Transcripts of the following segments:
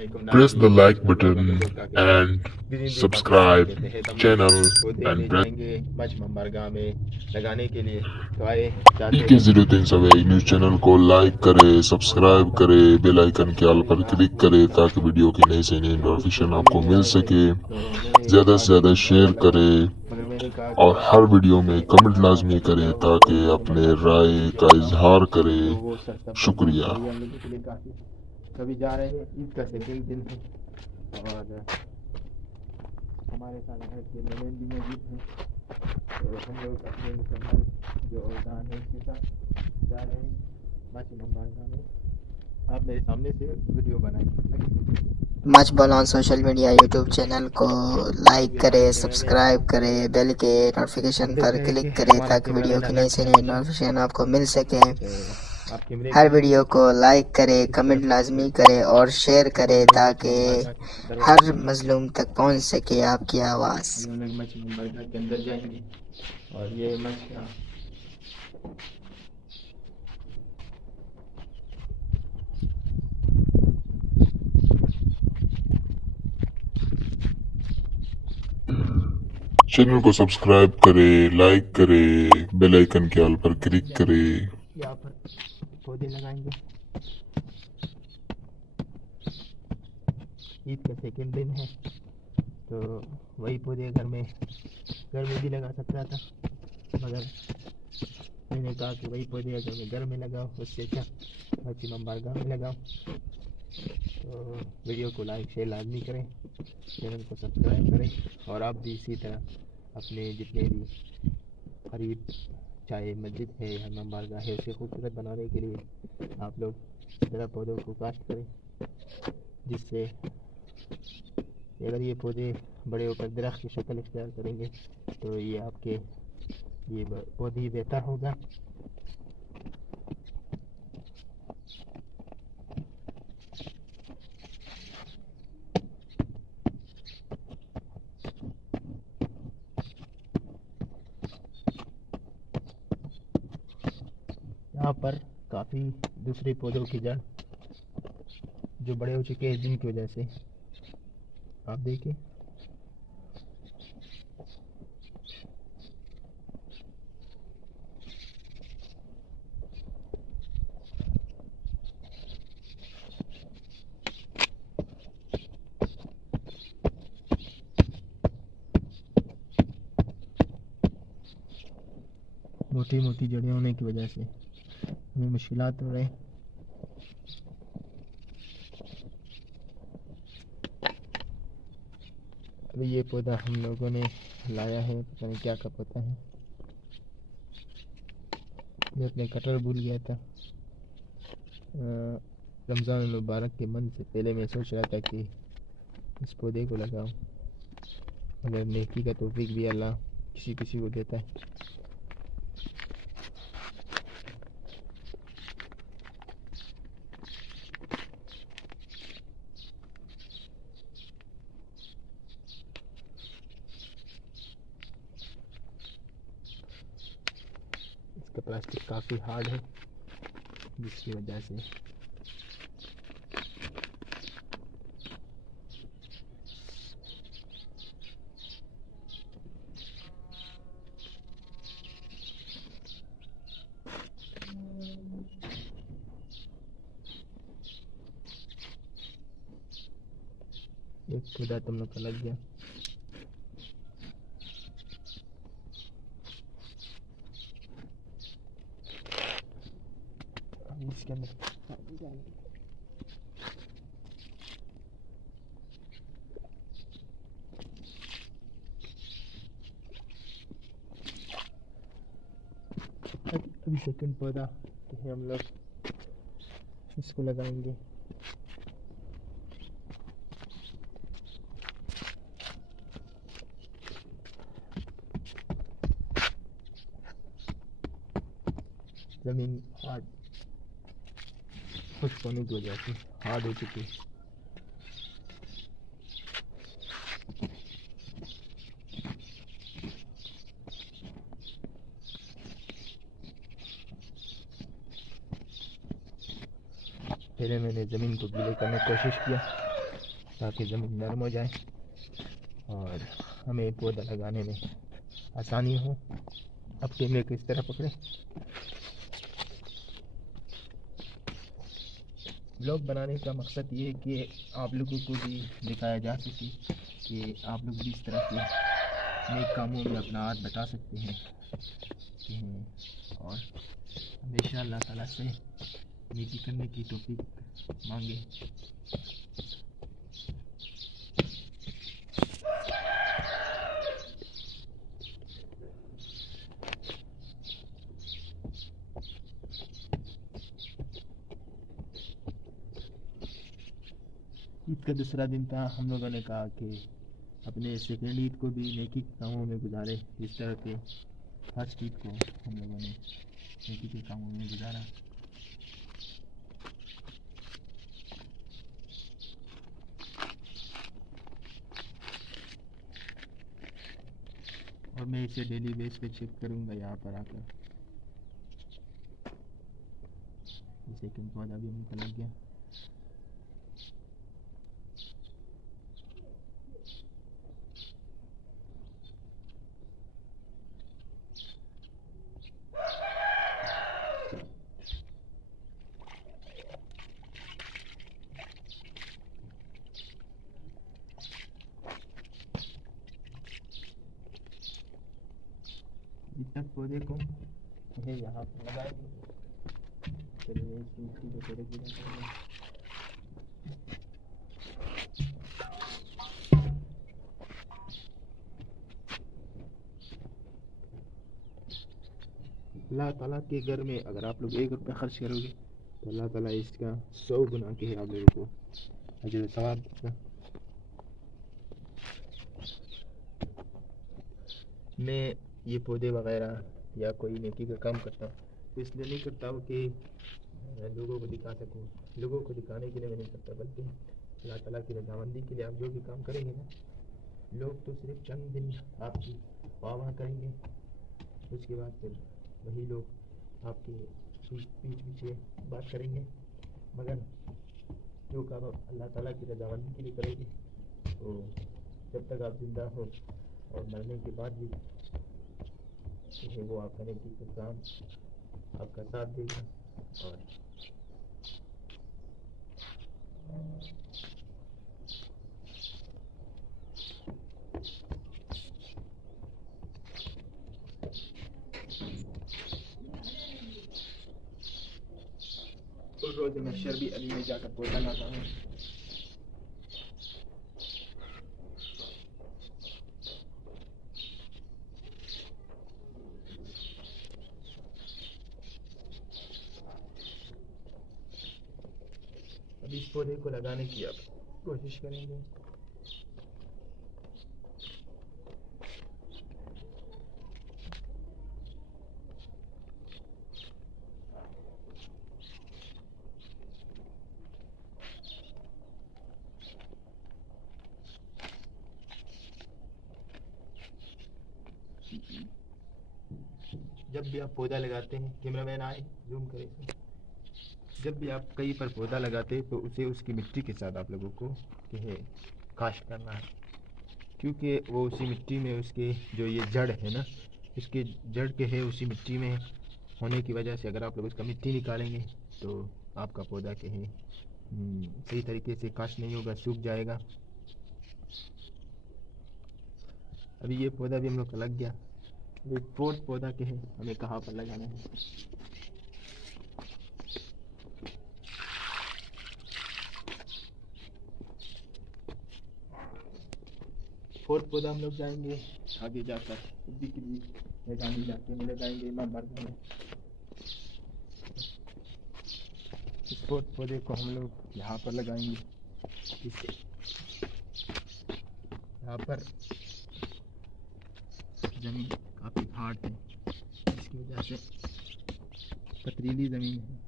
Press the like button and subscribe channel and press के 03 news channel को like करें, subscribe करें, bell icon के ऑल पर क्लिक करें ताकि वीडियो की नई से नई नोटिफिकेशन आपको मिल सके। ज़्यादा से ज़्यादा शेयर करें और हर वीडियो में कमेंट लाजमी करें ताकि अपने राय का इजहार करें। शुक्रिया। कभी जा रहे हैं, ईद का सेकंड दिन है और हमारे साथ है कि नरेंद्र मस्जिद है, तो हम लोग अपने मुकम्मल जो अवदान है उसके साथ जा रहे हैं माची मंबारगा में। आप मेरे सामने से वीडियो बनाएं। Much ball social media YouTube channel को लाइक करें, सब्सक्राइब करें, बेल के नोटिफिकेशन पर क्लिक करें ताकि वीडियो की नई से नई नोटिफिकेशन आपको मिल सके। हर वीडियो को लाइक करें, कमेंट लाजमी करें और शेयर करें ताकि हर मजलूम तक पहुंच सके आपकी आवाज़। माची मंबारगा के अंदर जाएंगे और ये मछलियाँ चैनल को सब्सक्राइब करें, लाइक करें, बेल आइकन के ऑल पर क्लिक करें। यहाँ पर पौधे लगाएंगे। ईद का सेकंड दिन है तो वही पौधे घर में भी लगा सकता था, मगर मैंने कहा कि वही पौधे अगर मैं घर में लगाऊं उससे अच्छा माची मंबारगा में लगाऊं। तो वीडियो को लाइक शेयर लाजमी करें, चैनल को सब्सक्राइब करें और आप भी इसी तरह अपने जितने भी करीब चाहे मस्जिद है या मंबारगा है उसे खूबसूरत बनाने के लिए आप लोग इस तरह पौधों को काश्त करें, जिससे अगर ये पौधे बड़े होकर दरख्त की शक्ल इख्तियार करेंगे तो ये आपके ये बहुत ही बेहतर होगा। यहाँ पर काफ़ी दूसरे पौधों की जड़ जो बड़े हो चुके हैं जिनकी वजह से आप देखिए मोटी मोटी जड़ें होने की वजह से हमें मुश्किलात हो रहे हैं। अभी ये पौधा हम लोगों ने लाया है, पता नहीं क्या कब होता है, मैं अपने कटर भूल गया था। रमज़ान मुबारक के मन से पहले मैं सोच रहा था कि इस पौधे को लगाऊं, मगर नेकी का तौफीक भी अल्लाह किसी किसी को देता है। इसका प्लास्टिक काफ़ी हार्ड है जिसकी वजह से एक पौधा तुम लोग का लग गया। इसके अंदर अभी सेकंड पौधा है, हम लोग इसको लगाएंगे। ज़मीन हार्ड खुश्क होने की वजह से हार्ड हो चुकी है। पहले मैंने ज़मीन को गीले करने की कोशिश किया ताकि ज़मीन नरम हो जाए और हमें पौधा लगाने में आसानी हो। अब कैमरे को इस तरह पकड़े। ब्लॉग बनाने का मकसद ये है कि आप लोगों को भी दिखाया जा सके कि आप लोग भी इस तरह के नेक कामों में अपना हाथ बटा सकते हैं और हमेशा अल्लाह ताला से नेकी करने की तौफीक मांगे। ईद का दूसरा दिन था। हम लोगों ने कहा कि अपने सेकेंड ईद को भी नेकी के कामों में गुजारे। इस तरह के फर्स्ट ईद को हम लोगों ने नेकी के कामों में गुजारा। और मैं इसे डेली बेस पे चेक करूँगा यहाँ पर आकर। सेकेंड पौधा भी हमको लग गया। तक पौधे को यहाँ पर लगाएंगे। चलिए इस मिट्टी को थोड़े गिरा करेंगे। अल्लाह ताला के घर में अगर आप लोग 1 रुपया खर्च करोगे तो अल्लाह ताला इसका 100 गुना के आप लोगों को अजर सवाब देगा। मैं ये पौधे वगैरह या कोई नेकी का काम करता हूँ तो इसलिए नहीं करता हूँ कि लोगों को दिखा सकूँ। लोगों को दिखाने के लिए मैं नहीं करता, बल्कि अल्लाह ताला की रज़ामंदी के लिए आप जो भी काम करेंगे ना, लोग तो सिर्फ चंद दिन आपकी वाह करेंगे। उसके बाद फिर वही लोग आपके पीछे बात करेंगे। मगर जो काम आप अल्लाह ताला की रज़ामंदी के लिए करेंगे तो जब तक आप जिंदा हो और मरने के बाद भी वो आपका नेकी का काम आपका साथ देगा। और रोज मैं शर्बी अली में जाकर पौधा लाता हूँ। अब इस पौधे को लगाने की आप कोशिश करेंगे। जब भी आप पौधा लगाते हैं, कैमरामैन आए जूम करें इसे। जब भी आप कहीं पर पौधा लगाते हैं तो उसे उसकी मिट्टी के साथ आप लोगों को काश्त करना है, क्योंकि वो उसी मिट्टी में उसके जो ये जड़ है ना, इसके जड़ के है उसी मिट्टी में होने की वजह से अगर आप लोग उसका मिट्टी निकालेंगे तो आपका पौधा सही तरीके से काश्त नहीं होगा, सूख जाएगा। अभी ये पौधा भी हम लोग का लग गया। ये 4th पौधा के है, हमें कहाँ पर लगाना है। 4th पौधा हम लोग जाएंगे आगे जाकर खुदी के लिए मैदानी इलाके में लगाएंगे इमाम बारगाह में। इस 4th पौधे को हम लोग यहाँ पर लगाएंगे। यहाँ पर ज़मीन काफ़ी हार्ड है, इसकी वजह से पथरीली ज़मीन है।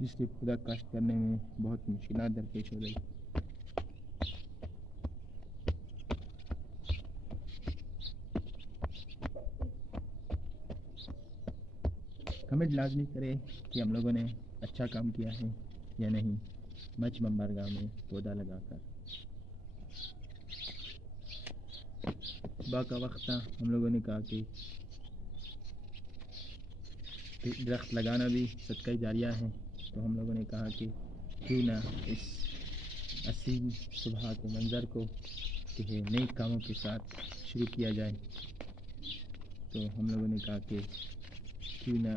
जिससे खुदा काश्त करने में बहुत मुश्किलात दरपेश हो गई। कमेंट लाजमी करें कि हम लोगों ने अच्छा काम किया है या नहीं मच मंबरगाह में पौधा लगाकर। सुबह का वक्त था, हम लोगों ने कहा कि दरख्त लगाना भी सदका जारिया है, तो हम लोगों ने कहा कि क्यों ना इस असीम सुबह के मंज़र को कि नए कामों के साथ शुरू किया जाए। तो हम लोगों ने कहा कि क्यों ना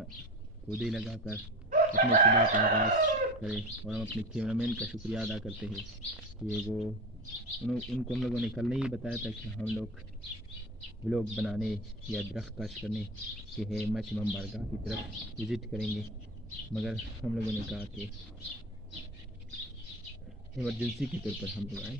पौधे लगाकर अपने सुबह का आगाज़ करें। और हम अपने कैमरामैन का शुक्रिया अदा करते हैं कि उनको हम लोगों ने कल नहीं बताया था कि हम लोग व्लॉग बनाने या दरख्त काश्त करने के है मच मंबरगाह की तरफ विज़िट करेंगे, मगर हम लोगों ने कहा कि इमरजेंसी के तौर पर हम लोग आए।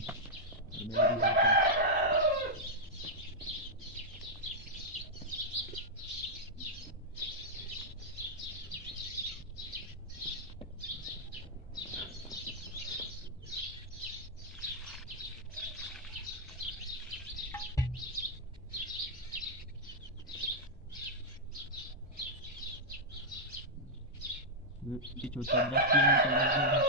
ये छोटा दरख्त ही निकल रहा है।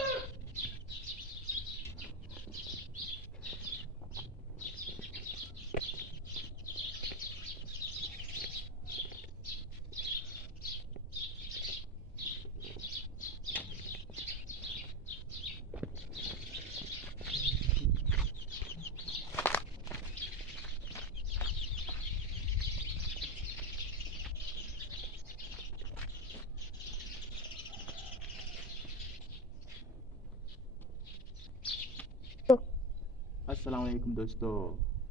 अस्सलाम वालेकुम दोस्तों,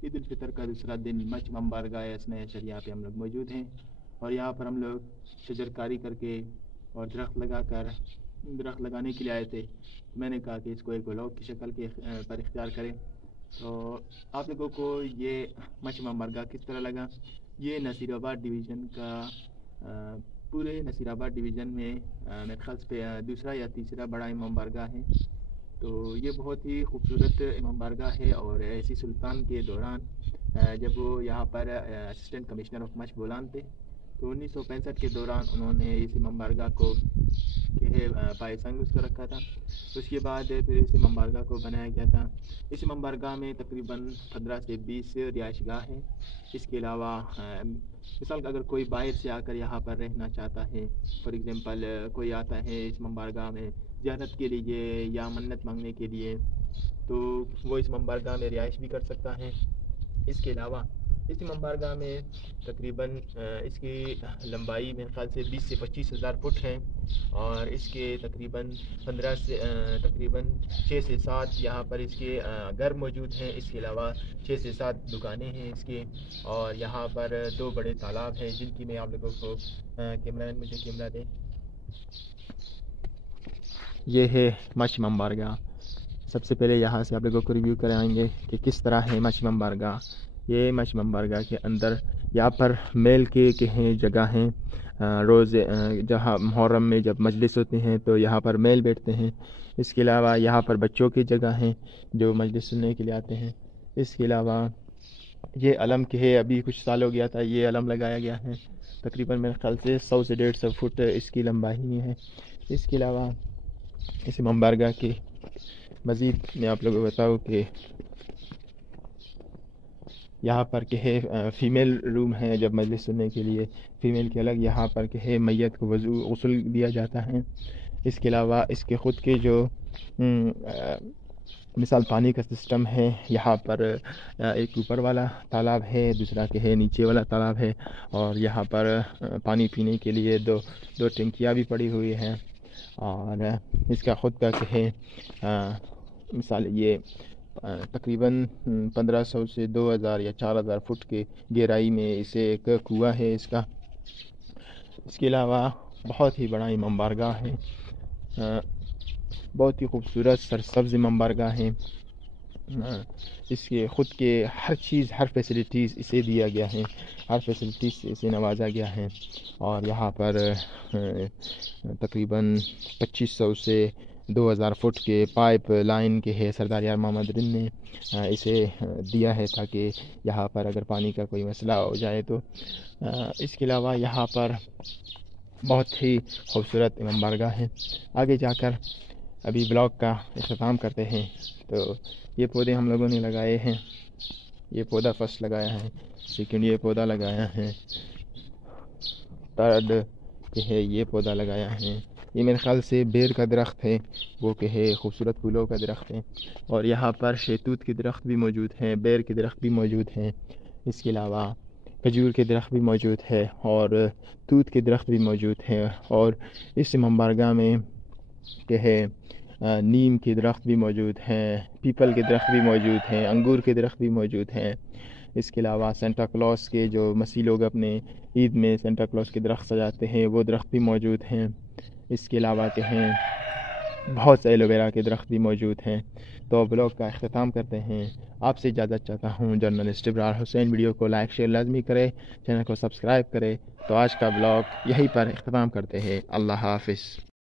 ईद उल फितर का दूसरा दिन मच मंबरगाह असना शरिया पे हम लोग मौजूद हैं और यहाँ पर हम लोग शजरकारी करके और दरख्त लगाने के लिए आए थे। मैंने कहा कि इसको एक व्लॉग की शक्ल के पर इख्तियार करें। तो आप लोगों को ये मच मंबरगाह किस तरह लगा। ये नसीराबाद डिवीज़न का पूरे नसीराबाद डिवीज़न में मेरे ख्याल से दूसरा या तीसरा बड़ा इमाम बारगाह है। तो ये बहुत ही खूबसूरत इमाम बारगाह है और ऐसी सुल्तान के दौरान जब वो यहाँ पर assistant commissioner of much Bolan थे, तो 1965 के दौरान उन्होंने इस इमाम बारगाह को पाए संग उसको रखा था। उसके बाद फिर इस इमाम बारगाह को बनाया गया था। इस इमाम बारगाह में तकरीबन 15 से 20 रिहाइशगाह हैं। इसके अलावा मिसाल अगर कोई बाहर से आकर यहाँ पर रहना चाहता है, फॉर एग्ज़ाम्पल कोई आता है इस इमाम बारगाह में ज़ियारत के लिए या मन्नत मांगने के लिए, तो वो इस इमाम बारगाह में रिहाइश भी कर सकता है। इसके अलावा इस इमाम बारगाह में तकरीबन इसकी लंबाई मेरे ख्याल से 20 से 25 हज़ार फुट है और इसके तकरीबन 6 से 7 यहाँ पर इसके घर मौजूद हैं। इसके अलावा 6 से 7 दुकानें हैं इसके, और यहाँ पर 2 बड़े तालाब हैं जिनकी मैं आप लोगों को कैमरा मुझे कैमरा दे। ये है मच इमाम बारगाह। सबसे पहले यहाँ से आप लोगों को रिव्यू कराएंगे कि किस तरह है मच इमाम बारगाह। ये मच इमाम बारगाह के अंदर यहाँ पर मेल के हैं जगह हैं। रोज़ जहाँ मुहर्रम में जब मजलिस होते हैं तो यहाँ पर मेल बैठते हैं। इसके अलावा यहाँ पर बच्चों की जगह हैं जो मजलिस सुनने के लिए आते हैं। इसके अलावा ये अलम के है, अभी कुछ साल हो गया था ये अलम लगाया गया है। तकरीबन मेरे ख्याल से 100 से 150 फुट इसकी लंबाई है। इसके अलावा इस इमाम बारगाह के मज़ीद मैं आप लोगों को बताऊँ कि यहाँ पर के है फ़ीमेल रूम है जब मजलिस सुनने के लिए, फ़ीमेल के अलग यहाँ पर के है मैयत को गुस्ल दिया जाता है। इसके अलावा इसके ख़ुद के जो मिसाल पानी का सिस्टम है, यहाँ पर एक ऊपर वाला तालाब है, दूसरा के है नीचे वाला तालाब है, और यहाँ पर पानी पीने के लिए दो टंकियाँ भी पड़ी हुई हैं। और इसका ख़ुद का है मिसाल ये तकरीबन 1500 से 2000 या 4000 फुट के गहराई में इसे एक कुआं है इसका। इसके अलावा बहुत ही बड़ा इमाम बारगाह है, बहुत ही खूबसूरत सरसब्ज़ इमाम बारगाह है। इसके ख़ुद के हर चीज़, हर फैसिलिटीज़ इसे दिया गया है, हर फैसिलिटीज़ से इसे नवाजा गया है। और यहाँ पर तकरीबन 2500 से 2000 फुट के पाइप लाइन के है सरदार यार मोहम्मद रिन ने इसे दिया है, ताकि यहाँ पर अगर पानी का कोई मसला हो जाए तो। इसके अलावा यहाँ पर बहुत ही खूबसूरत इमाम बारगाह है। आगे जाकर अभी ब्लॉग का इख्तिताम करते हैं। तो ये पौधे हम लोगों ने लगाए हैं, ये पौधा फर्स्ट लगाया है, सेकंड ये पौधा लगाया है, थर्ड के है ये पौधा लगाया है। ये मेरे ख़्याल से बेर का दरख्त है, वो के है खूबसूरत फूलों का दरख्त है। और यहाँ पर शहतूत के दरख्त भी मौजूद हैं, बेर के दरख्त भी मौजूद हैं। इसके अलावा खजूर के दरख्त भी मौजूद है और तूत के दरख्त भी मौजूद हैं। और इस इमाम बारगाह में के है नीम के दरख्त भी मौजूद हैं, पीपल के दरख्त भी मौजूद हैं, अंगूर के दरख्त भी मौजूद हैं। इसके अलावा सेंटा क्लॉस के जो मसीह लोग अपने ईद में सेंटा क्लॉस के दरख्त सजाते हैं, वो दरख्त भी मौजूद हैं। इसके अलावा के हैं बहुत से एलोवेरा के दरख्त भी मौजूद हैं। तो ब्लॉग का इख्तिताम करते हैं। आपसे इजाज़त चाहता हूँ जर्नलिस्ट इब्रार हुसैन। वीडियो को लाइक शेयर लाजमी करें, चैनल को सब्सक्राइब करें। तो आज का ब्लॉग यहीं पर इख्तिताम करते हैं। अल्लाह हाफ़िज़।